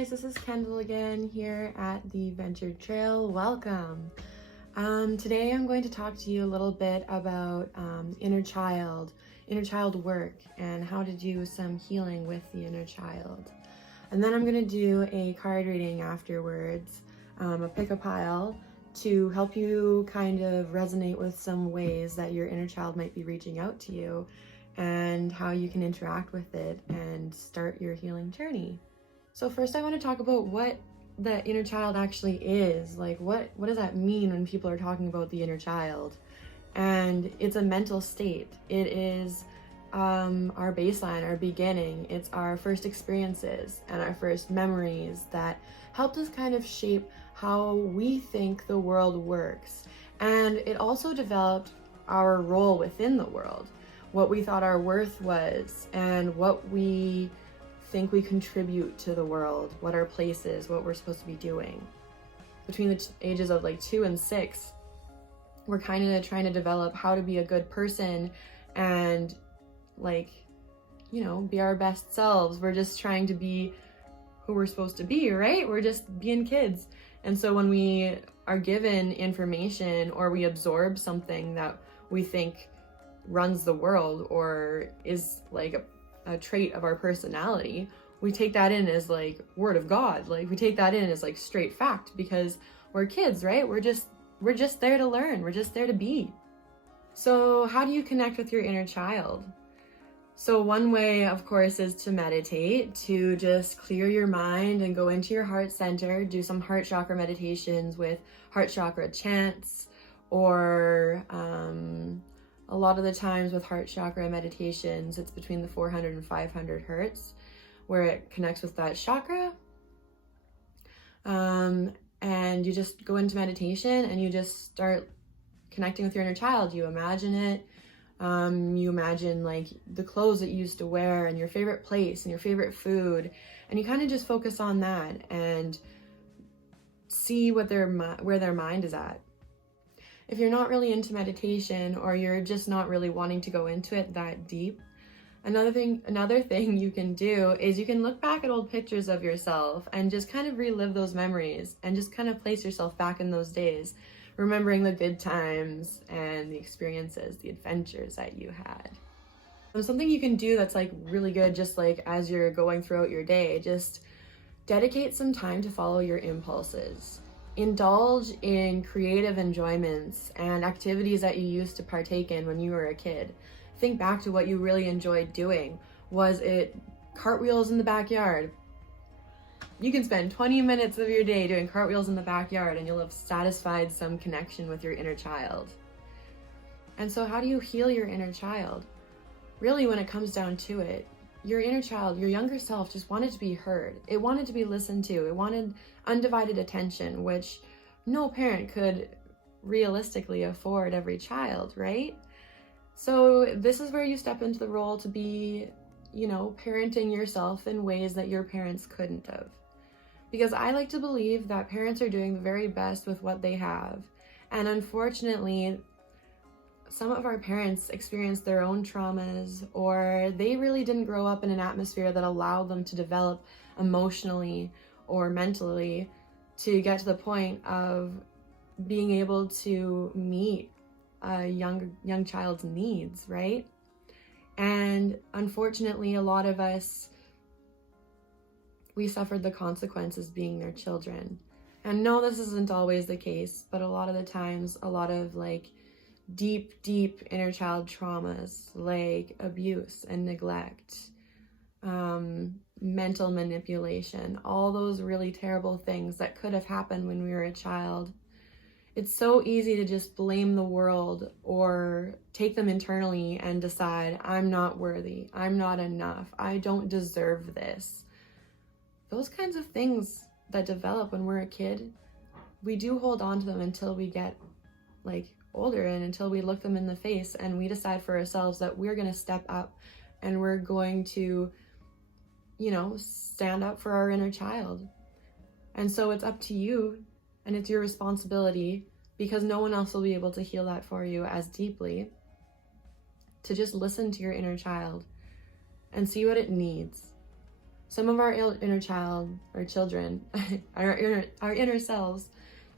guys, this is Kendall again here at the Venture Trail. Welcome. Today I'm going to talk to you a little bit about inner child work, and how to do some healing with the inner child. And then I'm going to do a card reading afterwards, a pick a pile, to help you kind of resonate with some ways that your inner child might be reaching out to you and how you can interact with it and start your healing journey. So first I want to talk about what the inner child actually is. Like what does that mean when people are talking about the inner child? And it's a mental state. It is our baseline, our beginning. It's our first experiences and our first memories that helped us kind of shape how we think the world works. And it also developed our role within the world, what we thought our worth was, and what we think we contribute to the world, what our place is, what we're supposed to be doing. Between the ages of like 2 and 6, we're kind of trying to develop how to be a good person and be our best selves. We're just trying to be who we're supposed to be, right? We're just being kids. And so when we are given information or we absorb something that we think runs the world or is like a trait of our personality, we take that in as like word of God. Like we take that in as like straight fact because we're kids, right? We're just there to learn. We're just there to be. So how do you connect with your inner child? So one way, of course, is to meditate, to just clear your mind and go into your heart center, do some heart chakra meditations with heart chakra chants, or a lot of the times with heart chakra meditations, it's between the 400 and 500 hertz, where it connects with that chakra. And you just go into meditation and you just start connecting with your inner child. You imagine it. You imagine like the clothes that you used to wear and your favorite place and your favorite food. And you kind of just focus on that and see where their mind is at. If you're not really into meditation, or you're just not really wanting to go into it that deep, another thing you can do is you can look back at old pictures of yourself and just kind of relive those memories and just kind of place yourself back in those days, remembering the good times and the experiences, the adventures that you had. Something you can do that's like really good, just like as you're going throughout your day, just dedicate some time to follow your impulses. Indulge in creative enjoyments and activities that you used to partake in when you were a kid. Think back to what you really enjoyed doing. Was it cartwheels in the backyard? You can spend 20 minutes of your day doing cartwheels in the backyard and you'll have satisfied some connection with your inner child. And so how do you heal your inner child? Really, when it comes down to it, your inner child, your younger self, just wanted to be heard. It wanted to be listened to. It wanted undivided attention, which no parent could realistically afford every child, right? So this is where you step into the role to be, parenting yourself in ways that your parents couldn't have. Because I like to believe that parents are doing the very best with what they have. And unfortunately, some of our parents experienced their own traumas, or they really didn't grow up in an atmosphere that allowed them to develop emotionally or mentally to get to the point of being able to meet a young child's needs, right? And unfortunately, a lot of us, we suffered the consequences being their children. And no, this isn't always the case, but a lot of the times, a lot of deep inner child traumas like abuse and neglect, mental manipulation, all those really terrible things that could have happened when we were a child. It's so easy to just blame the world or take them internally and decide, I'm not worthy, I'm not enough, I don't deserve this. Those kinds of things that develop when we're a kid, we do hold on to them until we get older and until we look them in the face and we decide for ourselves that we're going to step up and we're going to, stand up for our inner child. And so it's up to you and it's your responsibility, because no one else will be able to heal that for you as deeply, to just listen to your inner child and see what it needs. Some of our inner child, or children, our inner selves,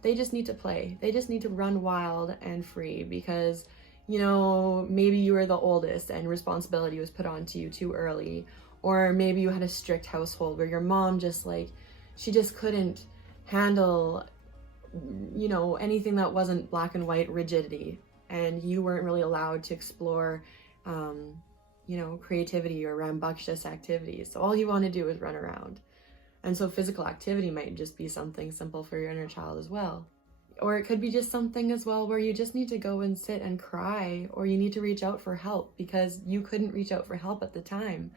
they just need to play. They just need to run wild and free because, you know, maybe you were the oldest and responsibility was put onto you too early. Or maybe you had a strict household where your mom just like, she just couldn't handle, you know, anything that wasn't black and white rigidity. And you weren't really allowed to explore, you know, creativity or rambunctious activities. So all you want to do is run around. And so physical activity might just be something simple for your inner child as well. Or it could be just something as well where you just need to go and sit and cry, or you need to reach out for help because you couldn't reach out for help at the time.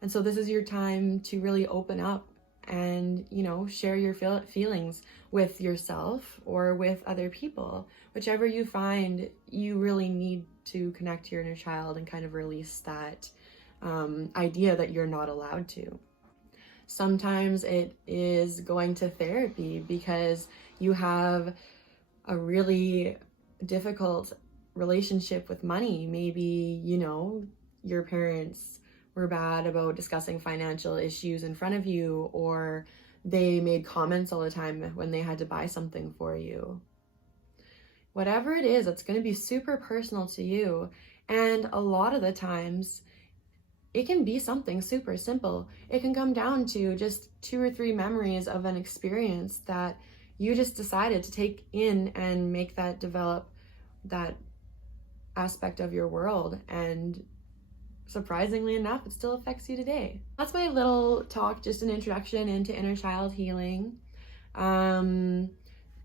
And so this is your time to really open up and, you know, share your feelings with yourself or with other people. Whichever you find, you really need to connect to your inner child and kind of release that idea that you're not allowed to. Sometimes it is going to therapy because you have a really difficult relationship with money. Maybe, you know, your parents were bad about discussing financial issues in front of you, or they made comments all the time when they had to buy something for you. Whatever it is, it's going to be super personal to you. And a lot of the times, it can be something super simple. It can come down to just 2 or 3 memories of an experience that you just decided to take in and make that develop that aspect of your world. And surprisingly enough, it still affects you today. That's my little talk, just an introduction into inner child healing.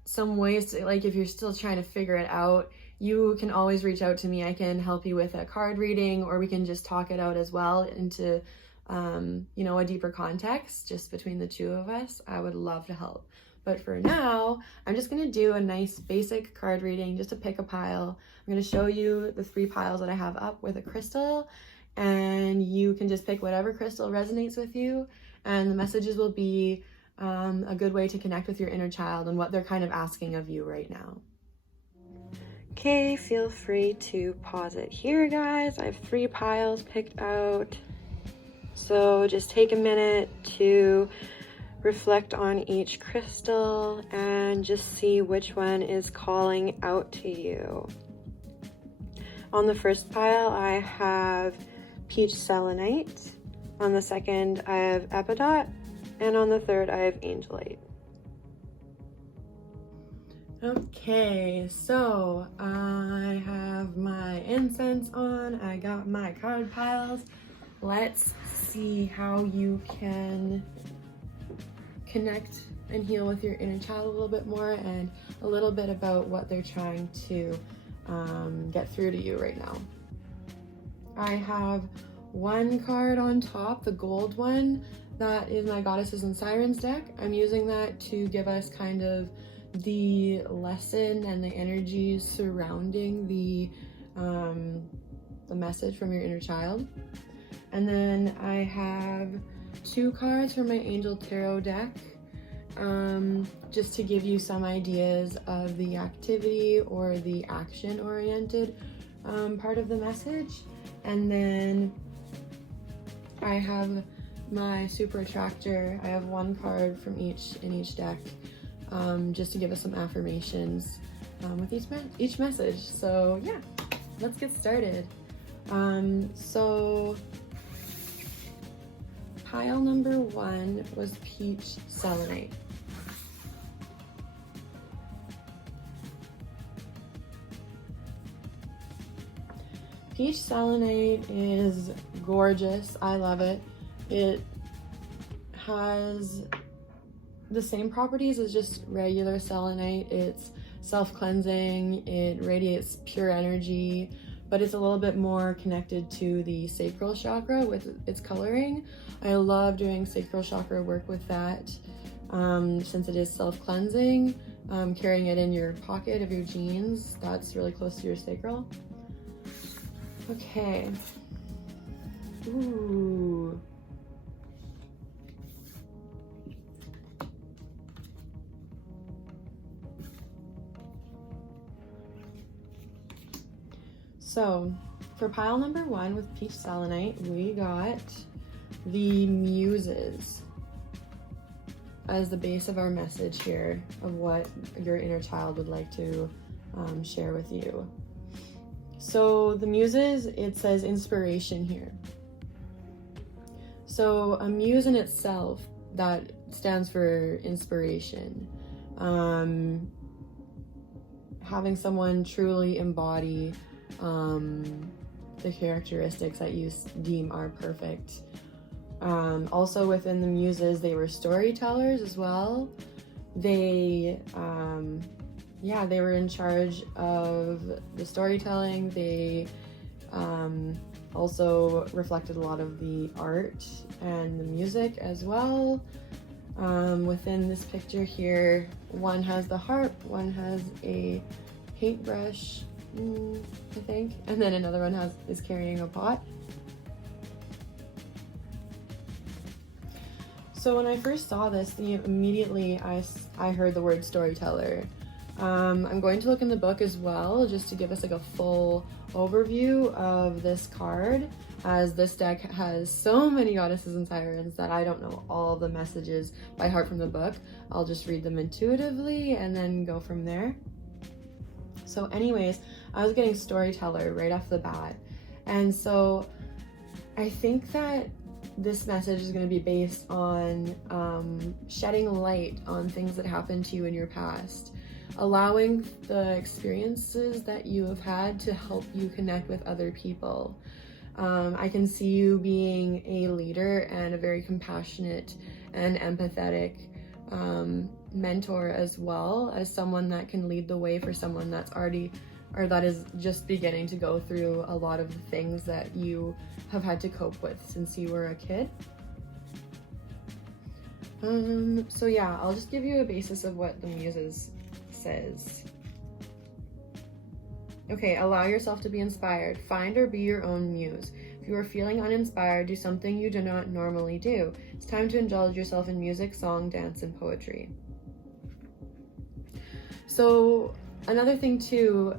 Some ways to, like, if you're still trying to figure it out, you can always reach out to me. I can help you with a card reading, or we can just talk it out as well into, you know, a deeper context just between the two of us. I would love to help. But for now, I'm just going to do a nice basic card reading just to pick a pile. I'm going to show you the 3 piles that I have up with a crystal, and you can just pick whatever crystal resonates with you, and the messages will be a good way to connect with your inner child and what they're kind of asking of you right now. Okay, feel free to pause it here, guys. I have 3 piles picked out. So just take a minute to reflect on each crystal and just see which one is calling out to you. On the first pile, I have peach selenite. On the second, I have epidote. And on the third, I have Angelite. Okay, so I have my incense on. I got my card piles. Let's see how you can connect and heal with your inner child a little bit more, and a little bit about what they're trying to get through to you right now. I have 1 card on top, the gold one. That is my Goddesses and Sirens deck. I'm using that to give us kind of the lesson and the energies surrounding the message from your inner child. And then I have 2 cards from my Angel Tarot deck, just to give you some ideas of the activity or the action-oriented part of the message. And then I have my super attractor. I have 1 card from in each deck, just to give us some affirmations with each message. So yeah, let's get started. So pile number 1 was peach selenite. Peach selenite is gorgeous. I love it. It has the same properties as just regular selenite. It's self-cleansing, it radiates pure energy, but it's a little bit more connected to the sacral chakra with its coloring. I love doing sacral chakra work with that, since it is self-cleansing. Carrying it in your pocket of your jeans, that's really close to your sacral. Okay. Ooh. So for pile number 1 with peach selenite, we got the muses as the base of our message here of what your inner child would like to share with you. So the muses, it says inspiration here. So a muse in itself, that stands for inspiration. Having someone truly embody the characteristics that you deem are perfect. Also within the muses, they were storytellers as well. They were in charge of the storytelling. They also reflected a lot of the art and the music as well. Within this picture here, one has the harp, one has a paintbrush, I think, and then another one is carrying a pot. So when I first saw this, immediately I heard the word storyteller. I'm going to look in the book as well, just to give us like a full overview of this card, as this deck has so many goddesses and sirens that I don't know all the messages by heart from the book. I'll just read them intuitively and then go from there. So anyways, I was getting storyteller right off the bat. And so I think that this message is going to be based on shedding light on things that happened to you in your past, allowing the experiences that you have had to help you connect with other people. I can see you being a leader and a very compassionate and empathetic mentor, as well as someone that can lead the way for someone that's already, or that is just beginning to go through a lot of the things that you have had to cope with since you were a kid. So yeah, I'll just give you a basis of what the muses says. Okay, allow yourself to be inspired. Find or be your own muse. If you are feeling uninspired, do something you do not normally do. It's time to indulge yourself in music, song, dance, and poetry. So another thing too,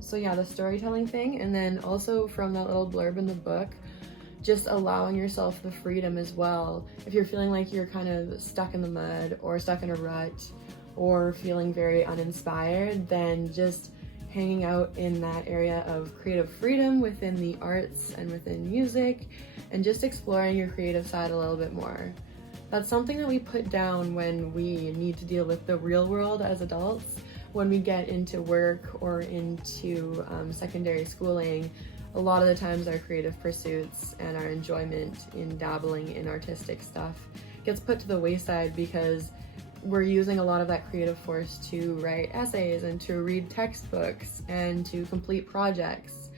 so yeah, the storytelling thing, and then also from that little blurb in the book, just allowing yourself the freedom as well. If you're feeling like you're kind of stuck in the mud or stuck in a rut or feeling very uninspired, then just hanging out in that area of creative freedom within the arts and within music, and just exploring your creative side a little bit more. That's something that we put down when we need to deal with the real world as adults. When we get into work or into secondary schooling, a lot of the times our creative pursuits and our enjoyment in dabbling in artistic stuff gets put to the wayside because we're using a lot of that creative force to write essays and to read textbooks and to complete projects.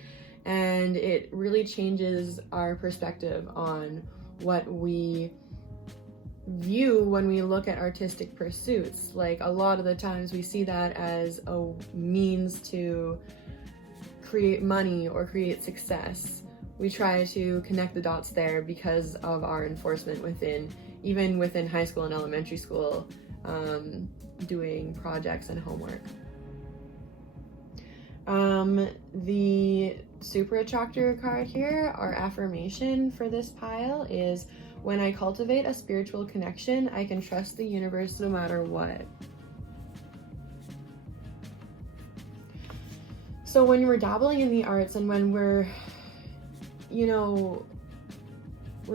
And it really changes our perspective on what we view when we look at artistic pursuits. Like, a lot of the times we see that as a means to create money or create success. We try to connect the dots there because of our enforcement even within high school and elementary school, doing projects and homework. The super attractor card here, our affirmation for this pile is, when I cultivate a spiritual connection, I can trust the universe no matter what. So when we're dabbling in the arts and when we're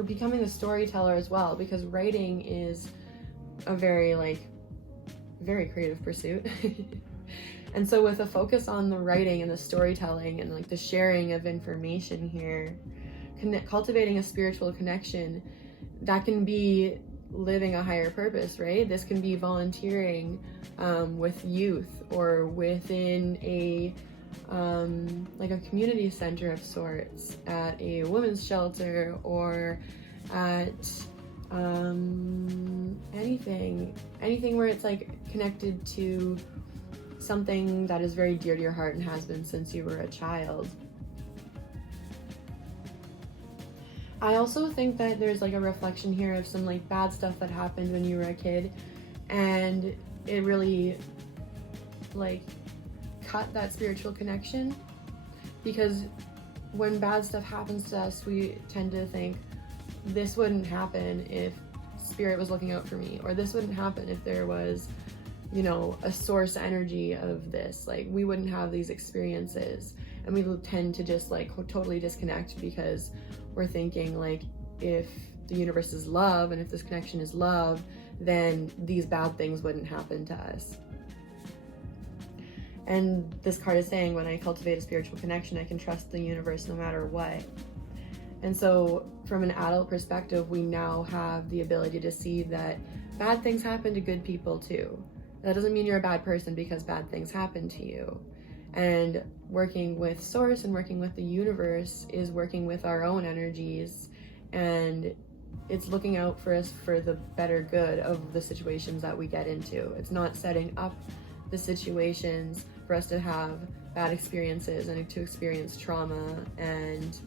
becoming a storyteller as well, because writing is a very creative pursuit. And so with a focus on the writing and the storytelling and like the sharing of information here, cultivating a spiritual connection, that can be living a higher purpose, right? This can be volunteering with youth or within a community center of sorts, at a women's shelter, or at anything where it's like connected to something that is very dear to your heart and has been since you were a child. I also think that there's like a reflection here of some like bad stuff that happened when you were a kid, and it really like cut that spiritual connection, because when bad stuff happens to us, we tend to think, this wouldn't happen if spirit was looking out for me, or this wouldn't happen if there was, you know, a source energy of this. Like, we wouldn't have these experiences. And we tend to just like totally disconnect because we're thinking like, if the universe is love and if this connection is love, then these bad things wouldn't happen to us. And this card is saying, when I cultivate a spiritual connection, I can trust the universe no matter what. And so from an adult perspective, we now have the ability to see that bad things happen to good people too. That doesn't mean you're a bad person because bad things happen to you. And working with source and working with the universe is working with our own energies, and it's looking out for us for the better good of the situations that we get into. It's not setting up the situations for us to have bad experiences and to experience trauma and,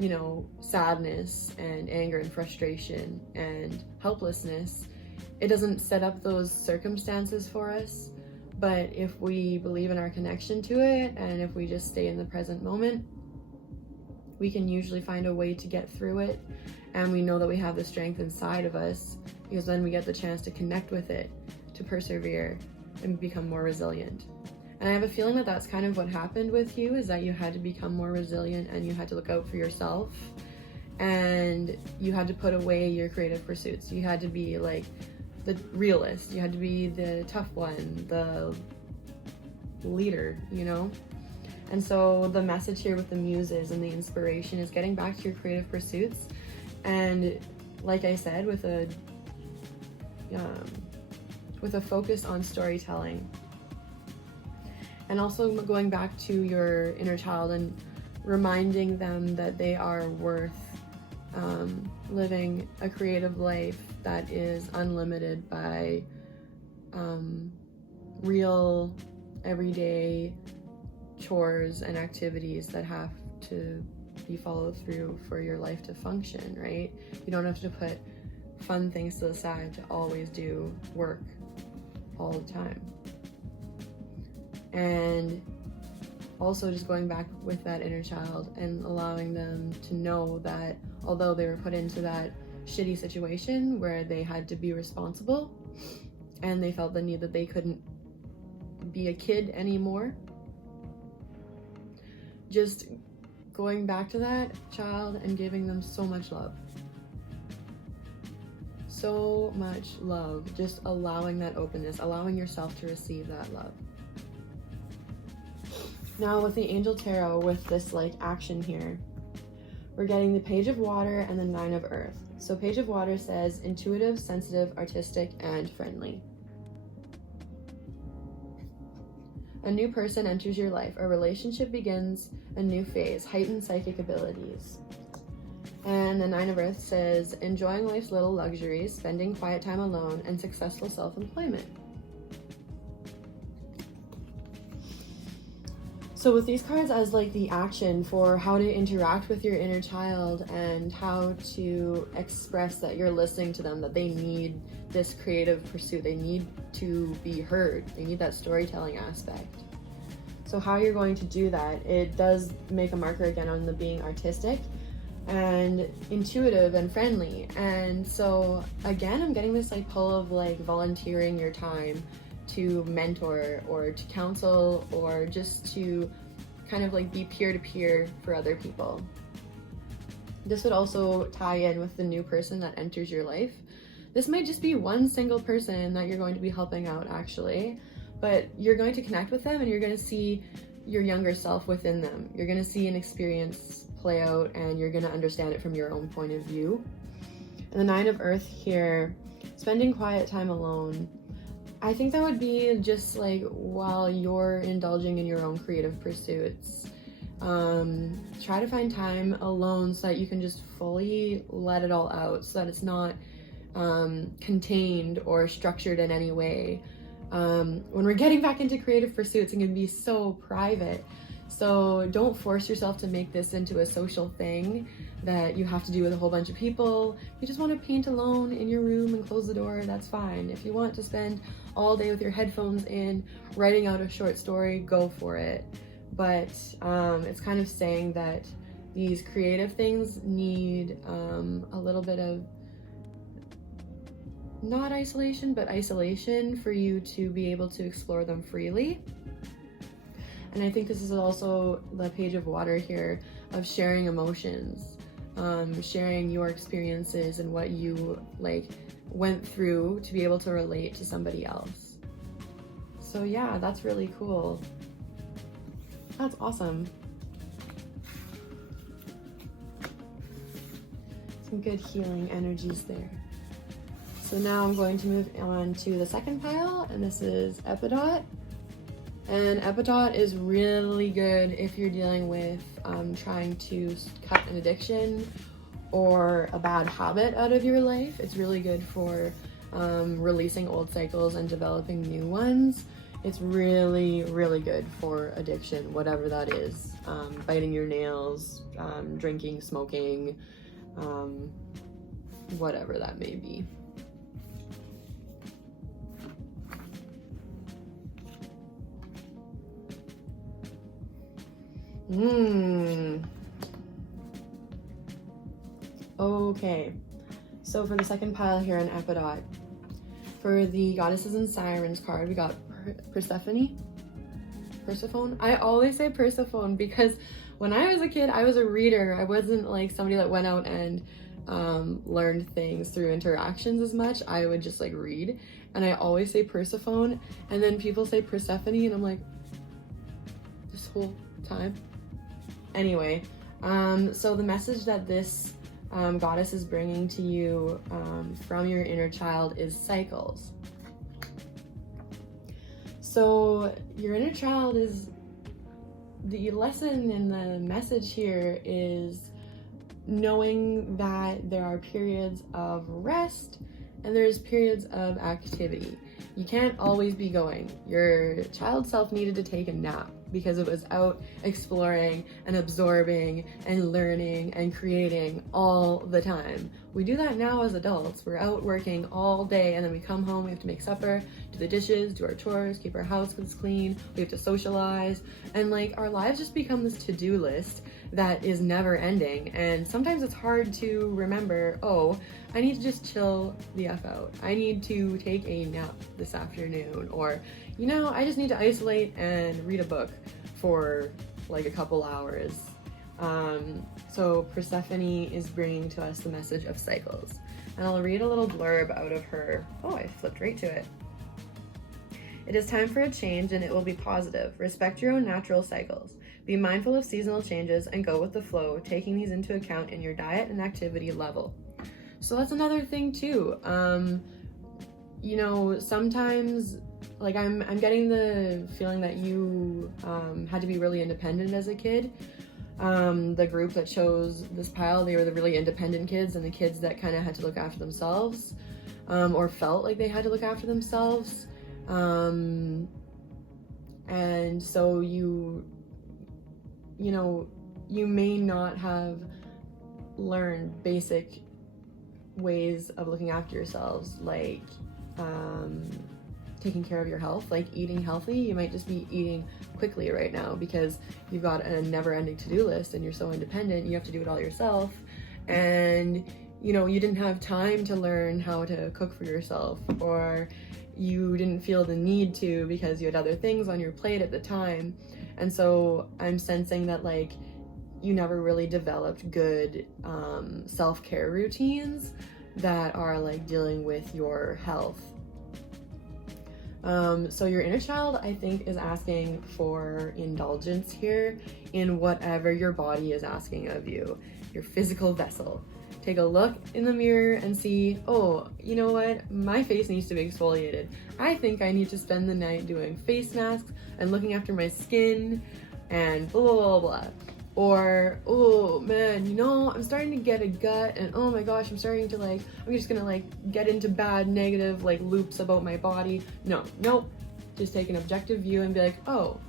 you know, sadness and anger and frustration and helplessness. It doesn't set up those circumstances for us, but if we believe in our connection to it and if we just stay in the present moment, we can usually find a way to get through it. And we know that we have the strength inside of us because then we get the chance to connect with it, to persevere and become more resilient. And I have a feeling that that's kind of what happened with you, is that you had to become more resilient and you had to look out for yourself and you had to put away your creative pursuits. You had to be like the realist, you had to be the tough one, the leader, you know? And so the message here with the muses and the inspiration is getting back to your creative pursuits. And like I said, with a focus on storytelling, and also going back to your inner child and reminding them that they are worth living a creative life that is unlimited by real everyday chores and activities that have to be followed through for your life to function, right? You don't have to put fun things to the side to always do work all the time. And also just going back with that inner child and allowing them to know that although they were put into that shitty situation where they had to be responsible and they felt the need that they couldn't be a kid anymore, just going back to that child and giving them so much love. So much love. Just allowing that openness, allowing yourself to receive that love. Now with the Angel Tarot, with this like action here, we're getting the Page of Water and the 9 of Earth. So Page of Water says intuitive, sensitive, artistic, and friendly. A new person enters your life. A relationship begins a new phase. Heightened psychic abilities. And the 9 of Earth says enjoying life's little luxuries, spending quiet time alone, and successful self-employment. So with these cards as like the action for how to interact with your inner child and how to express that you're listening to them, that they need this creative pursuit, they need to be heard, they need that storytelling aspect. So how you're going to do that, it does make a marker again on the being artistic and intuitive and friendly. And so again, I'm getting this like pull of like volunteering your time to mentor or to counsel or just to kind of like be peer-to-peer for other people. This would also tie in with the new person that enters your life. This might just be one single person that you're going to be helping out actually, but you're going to connect with them and you're going to see your younger self within them. You're going to see an experience play out and you're going to understand it from your own point of view. And the 9 of Earth here, spending quiet time alone. I think that would be just like while you're indulging in your own creative pursuits. Try to find time alone so that you can just fully let it all out, so that it's not contained or structured in any way. When we're getting back into creative pursuits, it can be so private. So don't force yourself to make this into a social thing that you have to do with a whole bunch of people. You just want to paint alone in your room and close the door, that's fine. If you want to spend all day with your headphones in, writing out a short story, go for it. But it's kind of saying that these creative things need a little bit of not isolation, but isolation for you to be able to explore them freely. And I think this is also the Page of Water here of sharing emotions, sharing your experiences and what you like went through to be able to relate to somebody else. So yeah, that's really cool. That's awesome. Some good healing energies there. So now I'm going to move on to the second pile, and this is Epidote. And Epidote is really good if you're dealing with trying to cut an addiction or a bad habit out of your life. It's really good for releasing old cycles and developing new ones. It's really, really good for addiction, whatever that is. Biting your nails, drinking, smoking, whatever that may be. Okay, so for the second pile here on Epidote, for the Goddesses and Sirens card, we got Persephone. I always say Persephone because when I was a kid, I was a reader. I wasn't like somebody that went out and learned things through interactions as much. I would just like read, and I always say Persephone, and then people say Persephone, and I'm like, this whole time. Anyway, so the message that this goddess is bringing to you from your inner child is cycles. So your inner child is, the lesson and the message here is knowing that there are periods of rest and there's periods of activity. You can't always be going. Your child self needed to take a nap because it was out exploring and absorbing and learning and creating all the time. We do that now as adults. We're out working all day, and then we come home, we have to make supper, do the dishes, do our chores, keep our house clean, we have to socialize, and like our lives just become this to-do list that is never ending. And sometimes it's hard to remember, oh, I need to just chill the F out. I need to take a nap this afternoon, or you know, I just need to isolate and read a book for like a couple hours. So Persephone is bringing to us the message of cycles. And I'll read a little blurb out of her. Oh, I flipped right to it. It is time for a change, and it will be positive. Respect your own natural cycles. Be mindful of seasonal changes and go with the flow, taking these into account in your diet and activity level. So that's another thing too. You know, sometimes like I'm getting the feeling that you had to be really independent as a kid. The group that chose this pile, they were the really independent kids and the kids that kind of had to look after themselves, or felt like they had to look after themselves. And so you know, you may not have learned basic ways of looking after yourselves, like taking care of your health, like eating healthy. You might just be eating quickly right now because you've got a never-ending to-do list and you're so independent, you have to do it all yourself, and you know, you didn't have time to learn how to cook for yourself, or you didn't feel the need to because you had other things on your plate at the time. And so I'm sensing that like you never really developed good self-care routines that are like dealing with your health. So your inner child, I think, is asking for indulgence here in whatever your body is asking of you, your physical vessel. Take a look in the mirror and see, oh, you know what? My face needs to be exfoliated. I think I need to spend the night doing face masks and looking after my skin and blah, blah, blah, blah. Or, oh man, you know, I'm starting to get a gut and oh my gosh, I'm just gonna like get into bad negative like loops about my body. Nope. Just take an objective view and be like, oh,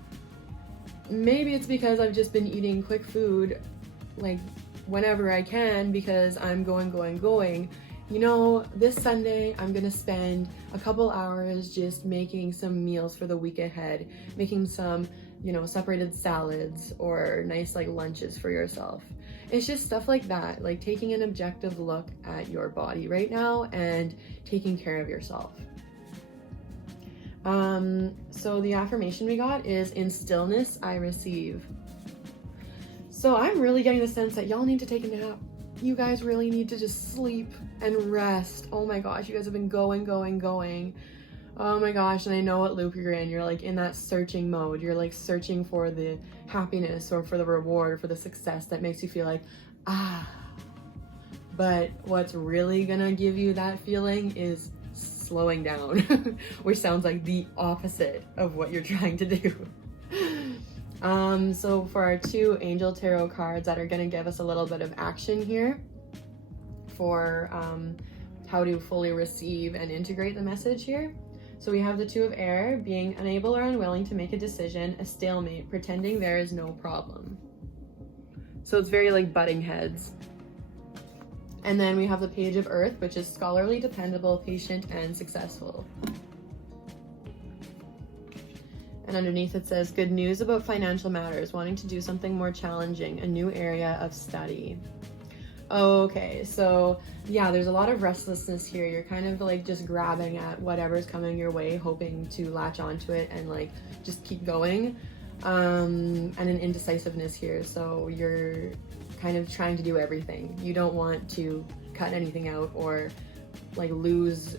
maybe it's because I've just been eating quick food like whenever I can because I'm going. You know, this Sunday, I'm gonna spend a couple hours just making some meals for the week ahead, making some, you know, separated salads or nice like lunches for yourself. It's just stuff like that, like taking an objective look at your body right now and taking care of yourself. So the affirmation we got is, in stillness I receive. So I'm really getting the sense that y'all need to take a nap. You guys really need to just sleep and rest. Oh my gosh, you guys have been going. Oh my gosh, and I know what loop you're in. You're like in that searching mode. You're like searching for the happiness or for the reward or for the success that makes you feel like, But what's really gonna give you that feeling is slowing down, which sounds like the opposite of what you're trying to do. So for our 2 angel tarot cards that are going to give us a little bit of action here for how to fully receive and integrate the message here. So we have the 2 of air, being unable or unwilling to make a decision, a stalemate, pretending there is no problem. So it's very like butting heads. And then we have the page of earth, which is scholarly, dependable, patient, and successful. And underneath it says, good news about financial matters, wanting to do something more challenging, a new area of study. Okay, so yeah, there's a lot of restlessness here. You're kind of like just grabbing at whatever's coming your way, hoping to latch onto it and like just keep going. And an indecisiveness here. So you're kind of trying to do everything. You don't want to cut anything out or like lose,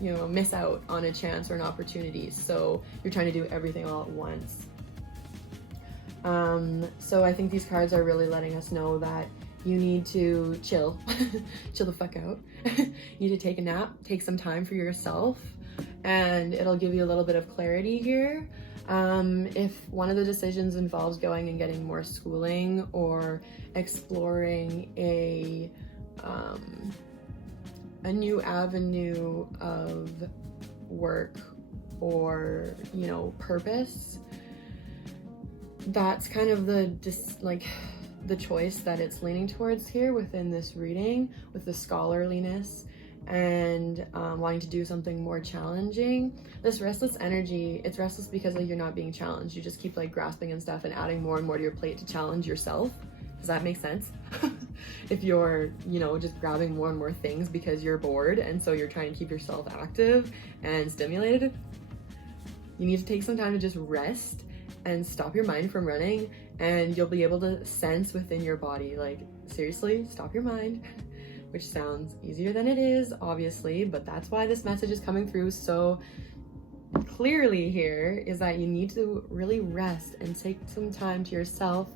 miss out on a chance or an opportunity. So you're trying to do everything all at once. So I think these cards are really letting us know that you need to chill, chill the fuck out. You need to take a nap, take some time for yourself, and it'll give you a little bit of clarity here. If one of the decisions involves going and getting more schooling or exploring a new avenue of work or, purpose, that's kind of the choice that it's leaning towards here within this reading, with the scholarliness and wanting to do something more challenging. This restless energy, it's restless because you're not being challenged. You just keep like grasping and stuff and adding more and more to your plate to challenge yourself. Does that make sense? If you're, just grabbing more and more things because you're bored and so you're trying to keep yourself active and stimulated, you need to take some time to just rest and stop your mind from running, and you'll be able to sense within your body, like, seriously, stop your mind. Which sounds easier than it is, obviously, but that's why this message is coming through so clearly here, is that you need to really rest and take some time to yourself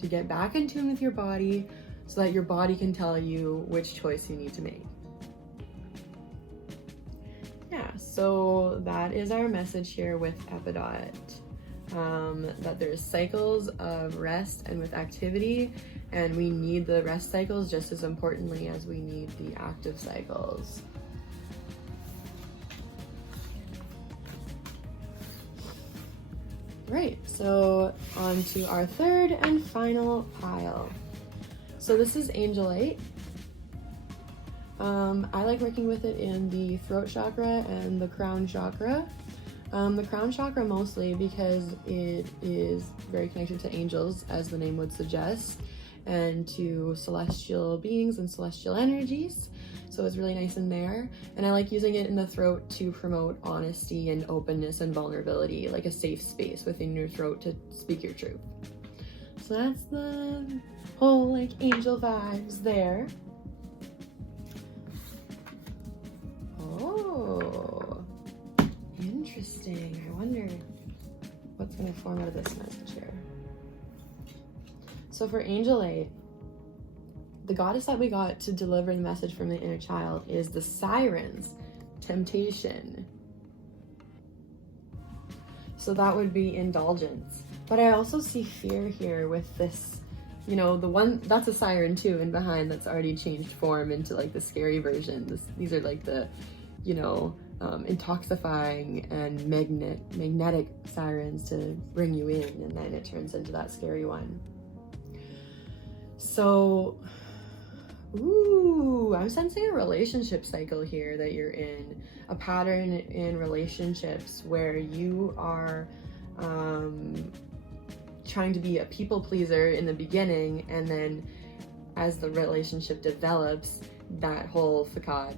to get back in tune with your body so that your body can tell you which choice you need to make. Yeah, so that is our message here with Epidote. That there's cycles of rest and with activity, and we need the rest cycles just as importantly as we need the active cycles. Right, so on to our 3rd and final pile. So this is Angelite. I like working with it in the throat chakra and the crown chakra. The crown chakra mostly because it is very connected to angels, as the name would suggest, and to celestial beings and celestial energies. So it's really nice in there. And I like using it in the throat to promote honesty and openness and vulnerability, like a safe space within your throat to speak your truth. So that's the whole like angel vibes there. Oh, interesting. I wonder what's going to form out of this message here. So for Angelite, the goddess that we got to deliver the message from the inner child is the Siren's temptation. So that would be indulgence. But I also see fear here with this, you know, the one, that's a siren too, and behind that's already changed form into like the scary version. These are like the, you know, intoxifying and magnetic sirens to bring you in, and then it turns into that scary one. So, ooh, I'm sensing a relationship cycle here that you're in, a pattern in relationships where you are trying to be a people pleaser in the beginning, and then as the relationship develops, that whole facade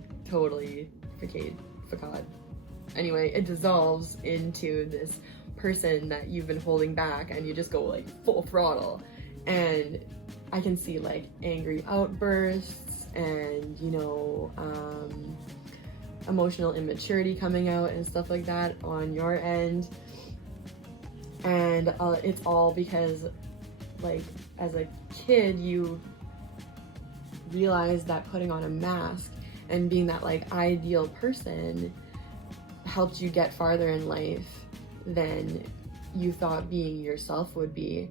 anyway, it dissolves into this person that you've been holding back, and you just go like full throttle. And I can see like angry outbursts and, you know, emotional immaturity coming out and stuff like that on your end. And it's all because, like, as a kid, you realize that putting on a mask and being that like ideal person helped you get farther in life than you thought being yourself would be.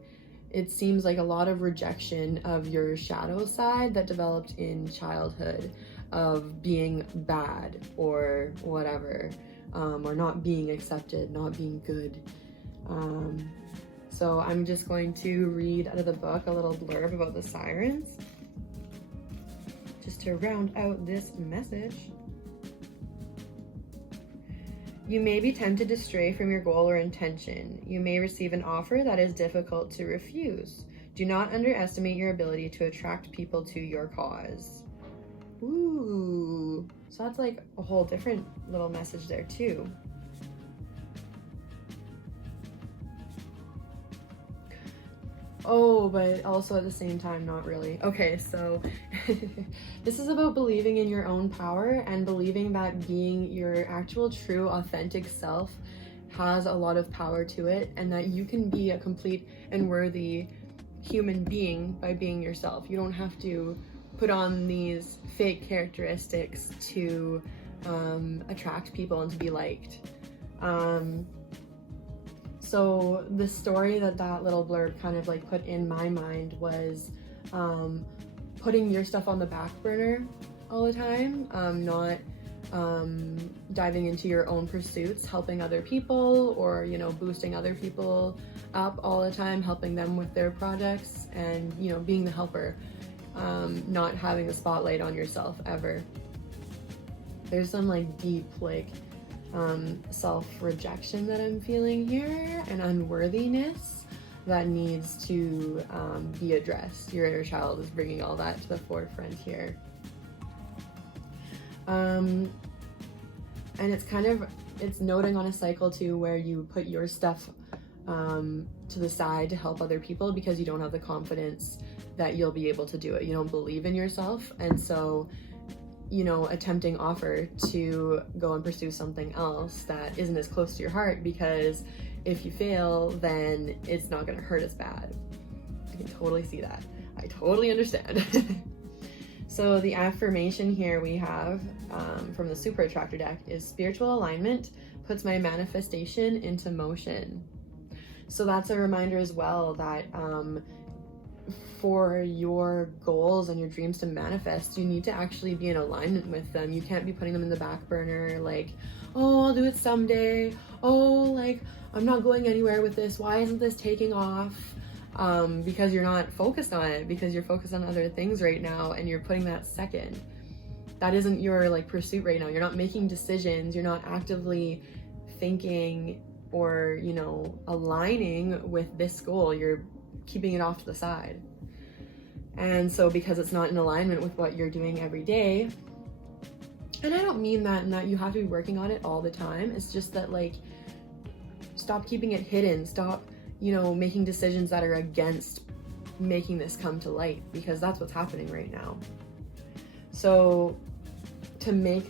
It seems like a lot of rejection of your shadow side that developed in childhood, of being bad or whatever, or not being accepted, not being good. So I'm just going to read out of the book a little blurb about the sirens, just to round out this message. You may be tempted to stray from your goal or intention. You may receive an offer that is difficult to refuse. Do not underestimate your ability to attract people to your cause. Ooh, so that's like a whole different little message there too. Oh, but also at the same time, not really. Okay, so this is about believing in your own power and believing that being your actual, true, authentic self has a lot of power to it, and that you can be a complete and worthy human being by being yourself. You don't have to put on these fake characteristics to attract people and to be liked. So the story that little blurb kind of like put in my mind was putting your stuff on the back burner all the time, not diving into your own pursuits, helping other people, or, you know, boosting other people up all the time, helping them with their projects, and, you know, being the helper, not having the spotlight on yourself ever. There's some like deep like self-rejection that I'm feeling here, and unworthiness that needs to be addressed. Your inner child is bringing all that to the forefront here. And it's noting on a cycle too, where you put your stuff to the side to help other people because you don't have the confidence that you'll be able to do it. You don't believe in yourself, and so, you know, a tempting offer to go and pursue something else that isn't as close to your heart, because if you fail, then it's not going to hurt as bad. I can totally see that. I totally understand. So the affirmation here we have from the Super Attractor deck is spiritual alignment puts my manifestation into motion. So that's a reminder as well that for your goals and your dreams to manifest, you need to actually be in alignment with them. You can't be putting them in the back burner, like, oh, I'll do it someday. Oh, like, I'm not going anywhere with this. Why isn't this taking off? Because you're not focused on it, because you're focused on other things right now, and you're putting that second. That isn't your like pursuit right now. You're not making decisions. You're not actively thinking or, you know, aligning with this goal. You're keeping it off to the side. And so because it's not in alignment with what you're doing every day, and I don't mean that and that you have to be working on it all the time, it's just that, like, stop keeping it hidden. Stop, you know, making decisions that are against making this come to light, because that's what's happening right now. So to make,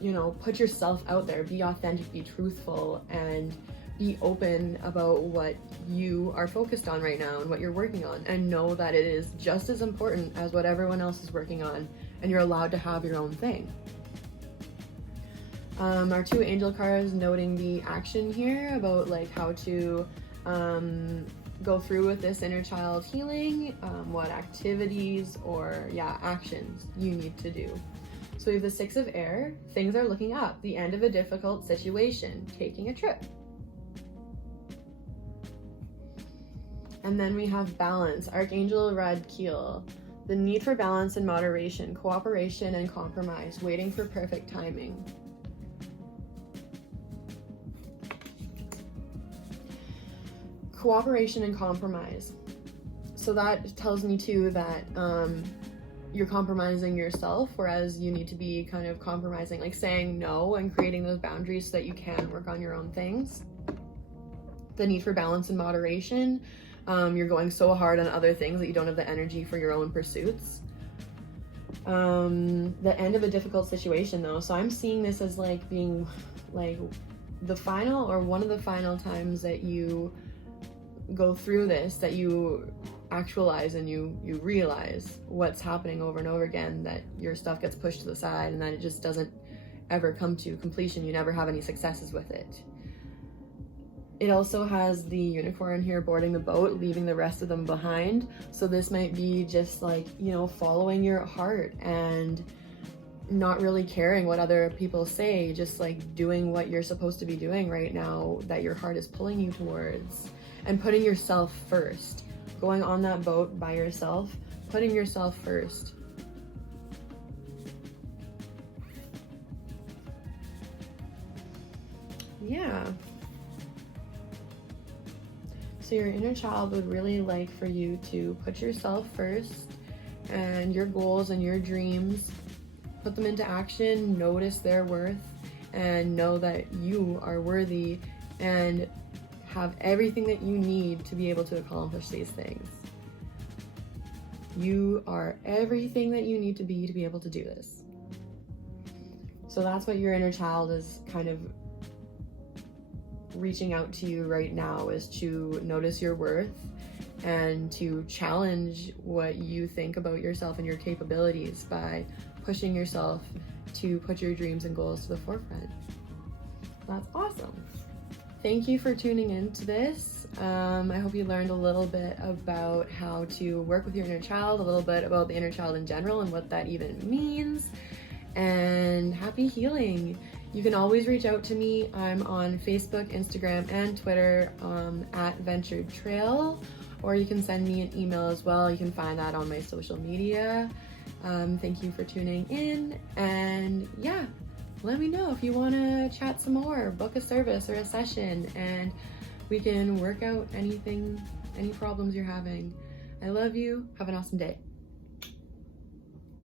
you know, put yourself out there, be authentic, be truthful, and be open about what you are focused on right now and what you're working on, and know that it is just as important as what everyone else is working on, and you're allowed to have your own thing. Our two angel cards noting the action here about like how to go through with this inner child healing, what activities or actions you need to do. So we have the Six of Air. Things are looking up. The end of a difficult situation. Taking a trip. And then we have Balance. Archangel Red Keel. The need for balance and moderation. Cooperation and compromise. Waiting for perfect timing. cooperation and compromise. So that tells me too that you're compromising yourself, whereas you need to be kind of compromising, like saying no and creating those boundaries so that you can work on your own things. The need for balance and moderation. You're going so hard on other things that you don't have the energy for your own pursuits. The end of a difficult situation though. So I'm seeing this as like being like the final or one of the final times that you go through this, that you actualize and you realize what's happening over and over again, that your stuff gets pushed to the side and that it just doesn't ever come to completion. You never have any successes with it. It also has the unicorn here boarding the boat, leaving the rest of them behind. So this might be just like, you know, following your heart and not really caring what other people say, just like doing what you're supposed to be doing right now that your heart is pulling you towards, and putting yourself first. Going on that boat by yourself, putting yourself first. Yeah. So your inner child would really like for you to put yourself first and your goals and your dreams, put them into action, notice their worth, and know that you are worthy and have everything that you need to be able to accomplish these things. You are everything that you need to be able to do this. So that's what your inner child is kind of reaching out to you right now, is to notice your worth and to challenge what you think about yourself and your capabilities by pushing yourself to put your dreams and goals to the forefront. That's awesome. Thank you for tuning into this. I hope you learned a little bit about how to work with your inner child, a little bit about the inner child in general and what that even means, and happy healing. You can always reach out to me. I'm on Facebook, Instagram, and Twitter at Ventured Trail, or you can send me an email as well. You can find that on my social media. Thank you for tuning in, and yeah, let me know if you want to chat some more, book a service or a session, and we can work out anything, any problems you're having. I love you. Have an awesome day.